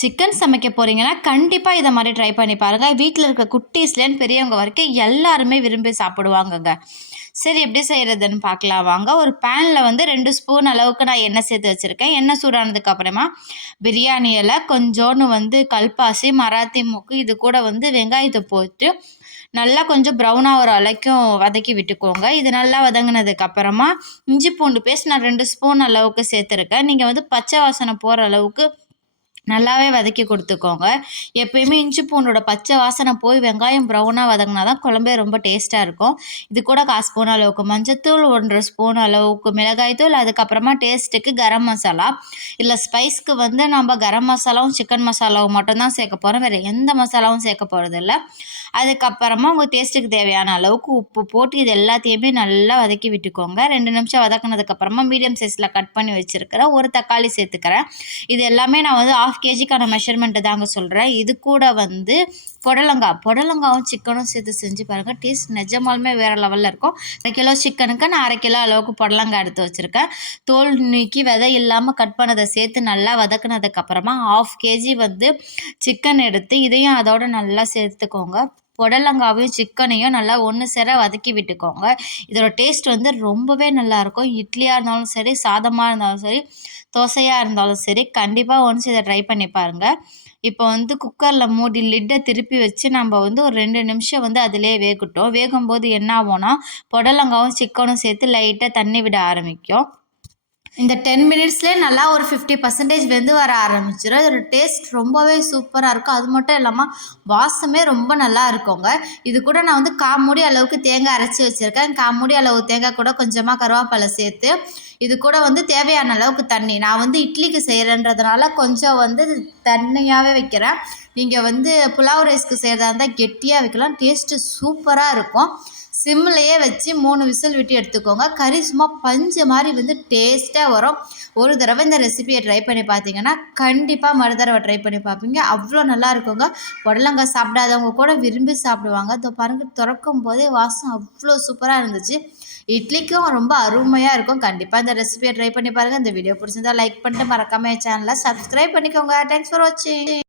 Chicken சமைக்க போகிறீங்கன்னா கண்டிப்பாக இதை மாதிரி ட்ரை பண்ணி பாருங்கள் வீட்டில் இருக்க குட்டீஸ்லேருந்து பெரியவங்க வரைக்கும் எல்லாருமே விரும்பி சாப்பிடுவாங்கங்க. சரி எப்படி செய்கிறதுன்னு பார்க்கலாம். வாங்க ஒரு பேனில் வந்து ரெண்டு ஸ்பூன் அளவுக்கு நான் எண்ணெய் சேர்த்து வச்சுருக்கேன். எண்ணெய் சூடானதுக்கு அப்புறமா பிரியாணி இலை கொஞ்சோன்னு வந்து கல்பாசி மராத்தி மூக்கு இது கூட வந்து வெங்காயத்தை போட்டு நல்லா கொஞ்சம் ப்ரௌனாக ஒரு அலைக்கும் வதக்கி விட்டுக்கோங்க. இது நல்லா வதங்கினதுக்கு அப்புறமா இஞ்சி பூண்டு பேஸ்ட் நான் ரெண்டு ஸ்பூன் அளவுக்கு சேர்த்துருக்கேன். நீங்கள் வந்து பச்சை வாசனை போகிற அளவுக்கு நல்லாவே வதக்கி கொடுத்துக்கோங்க. எப்பயுமே இஞ்சி பூண்டோட பச்சை வாசனை போய் வெங்காயம் ப்ரௌனாக வதங்கினா தான் குழம்பே ரொம்ப டேஸ்ட்டாக இருக்கும். இது கூட கால் ஸ்பூன் அளவுக்கு மஞ்சத்தூள் ஒன்றரை ஸ்பூன் அளவுக்கு மிளகாய்த்தூள் அதுக்கப்புறமா டேஸ்ட்டுக்கு கரம் மசாலா. இல்லை ஸ்பைஸ்க்கு வந்து நம்ம கரம் மசாலாவும் சிக்கன் மசாலாவும் மட்டும்தான் சேர்க்க போகிறோம் வேறு எந்த மசாலாவும் சேர்க்க போகிறதில்ல அதுக்கப்புறமா உங்கள் டேஸ்ட்டுக்கு தேவையான அளவுக்கு உப்பு போட்டு இது எல்லாத்தையுமே நல்லா வதக்கி விட்டுக்கோங்க. ரெண்டு நிமிஷம் வதக்கினதுக்கப்புறமா மீடியம் சைஸில் கட் பண்ணி வச்சுருக்கிறேன் ஒரு தக்காளி சேர்த்துக்கிறேன். இது எல்லாமே நான் வந்து ஆஃப் கேஜிக்கான மெஷர்மெண்ட்டு தாங்க சொல்கிறேன் இது கூட வந்து புடலங்காய் புடலங்காவும் சிக்கனும் சேர்த்து செஞ்சு பாருங்கள் டேஸ்ட் நிஜமாலுமே வேறு லெவலில் இருக்கும். அரை கிலோ சிக்கனுக்கு நான் அரை கிலோ அளவுக்கு புடலங்காய் எடுத்து வச்சுருக்கேன். தோல் நீக்கி விதை இல்லாமல் கட் பண்ணதை சேர்த்து நல்லா வதக்குனதுக்கப்புறமா ஆஃப் கேஜி வந்து சிக்கன் எடுத்து இதையும் அதோட நல்லா சேர்த்துக்கோங்க. புடலங்காவையும் சிக்கனையும் நல்லா ஒன்று சேர வதக்கி விட்டுக்கோங்க. இதோட டேஸ்ட் வந்து ரொம்பவே நல்லாயிருக்கும் இட்லியாக இருந்தாலும் சரி சாதமாக இருந்தாலும் சரி தோசையாக இருந்தாலும் சரி கண்டிப்பாக ஒன்ஸ் இதை ட்ரை பண்ணி பாருங்கள் இப்போ வந்து குக்கரில் மூடி லிட்டை திருப்பி வச்சு நம்ம வந்து ஒரு ரெண்டு நிமிஷம் வந்து அதிலே வேகட்டும். வேகும்போது என்ன ஆகும்னா புடலங்காவும் சிக்கனும் சேர்த்து லைட்டாக தண்ணி விட ஆரம்பிக்கும். இந்த டென் மினிட்ஸ்லேயே நல்லா ஒரு ஃபிஃப்டி பர்சன்டேஜ் வெந்து வர ஆரம்பிச்சிடும் இதோட டேஸ்ட் ரொம்பவே சூப்பராக இருக்கும். அது மட்டும் இல்லாமல் வாசமே ரொம்ப நல்லா இருக்குங்க. இது கூட நான் வந்து காமுடி அளவுக்கு தேங்காய் அரைச்சி வச்சுருக்கேன். காமுடி அளவு தேங்காய் கூட கொஞ்சமாக கருவேப்பிலை சேர்த்து இது கூட வந்து தேவையான அளவுக்கு தண்ணி. நான் வந்து இட்லிக்கு செய்கிறேன்றதுனால கொஞ்சம் வந்து தண்ணியாகவே வைக்கிறேன். நீங்கள் வந்து புலாவ் ரைஸ்க்கு செய்கிறதா இருந்தால் கெட்டியாக வைக்கலாம். டேஸ்ட்டு சூப்பராக இருக்கும். சிம்லேயே வச்சு மூணு விசில் விட்டு எடுத்துக்கோங்க. கறி சும்மா பஞ்சு மாதிரி வந்து டேஸ்ட்டாக வரும். ஒரு தடவை இந்த ரெசிபியை ட்ரை பண்ணி பார்த்தீங்கன்னா கண்டிப்பாக மறு தடவை ட்ரை பண்ணி பார்ப்பீங்க. அவ்வளோ நல்லா இருக்குங்க. புடலங்காய் சாப்பிடாதவங்க கூட விரும்பி சாப்பிடுவாங்க. இதோ பாருங்கள் திறக்கும் போதே வாசம் அவ்வளோ சூப்பராக இருந்துச்சு. இட்லிக்கும் ரொம்ப அருமையாக இருக்கும். கண்டிப்பாக இந்த ரெசிபியை ட்ரை பண்ணி பாருங்கள் இந்த வீடியோ பிடிச்சிருந்தா லைக் பண்ணிட்டு மறக்காமல் சேனலில் சேனலை சப்ஸ்கிரைப் பண்ணிக்கோங்க. தேங்க்ஸ் ஃபார் வாட்சிங்